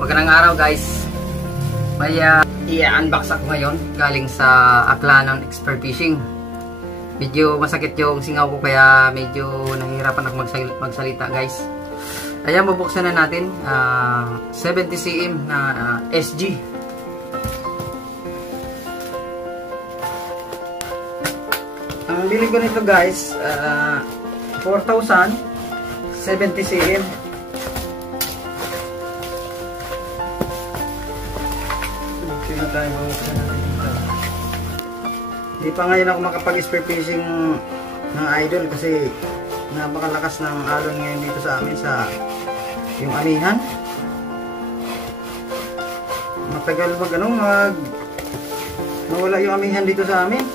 Magandang araw guys. May i-unbox ako ngayon galing sa Aklanon Expert Fishing. Medyo masakit yung singaw ko kaya medyo nahihirapan ako magsalita guys. Ayan, bubuksan na natin 70 cm na SG. Ang bili ko nito guys 4,000 70 cm. Hindi pa ngayon ako makapag-spear fishing ng idol kasi napakalakas ng alon ngayon dito sa amin sa yung amihan. Matagal nawala yung amihan dito sa amin.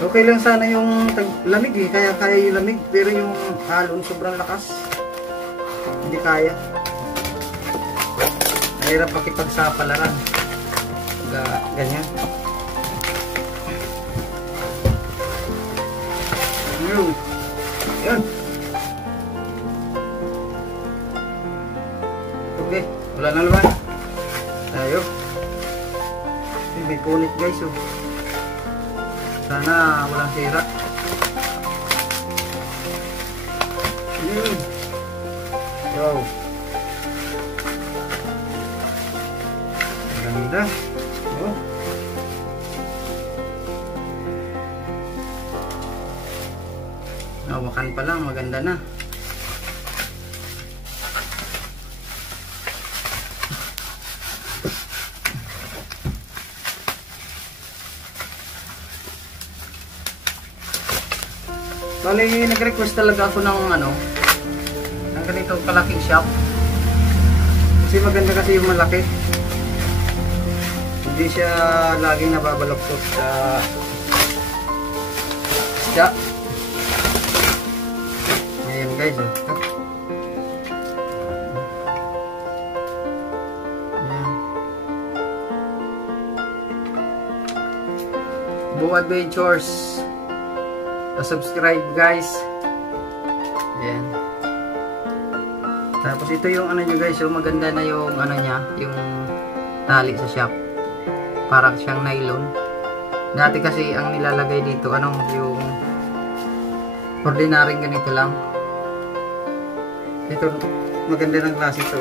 Okay lang sana yung lamig kaya yung lamig, pero yung alon sobrang lakas. Hindi kaya. Mahirap makipagsapalaran. Ganyan. Yun. Okay. Wala na naman. Tayo. May punit guys. Oh. Sana walang sira. Wow. Ganda. Oh. Nawakan pa lang, maganda na. Bali, nag-request talaga ako ng ng ganitong kalaking shop. Kasi maganda kasi yung malaki. Hindi siya laging nababaloktot sa isda. Ayan guys, oh. Ayan. Buo Adventures. Subscribe guys. Ayan. Tapos ito yung nyo guys, so maganda na yung niya, yung tali sa shop. Parang siyang nylon. Dati kasi ang nilalagay dito yung ordinaryong ganito lang. Ito maganda ng klase ito.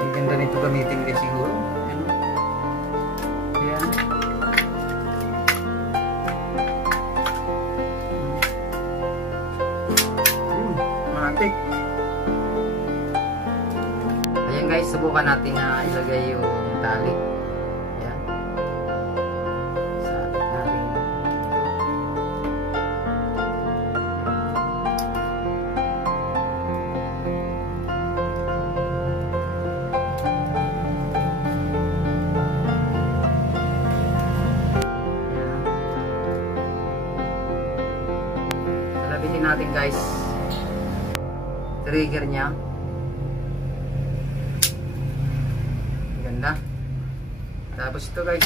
Ang ganda nito gamitin din siguro. Ayan. Matik. Ayan guys, subukan natin na ilagay yung tali. Ayan. Sabit natin. Salabitin natin guys. Trigger niya. Ganda. Tapos ito guys,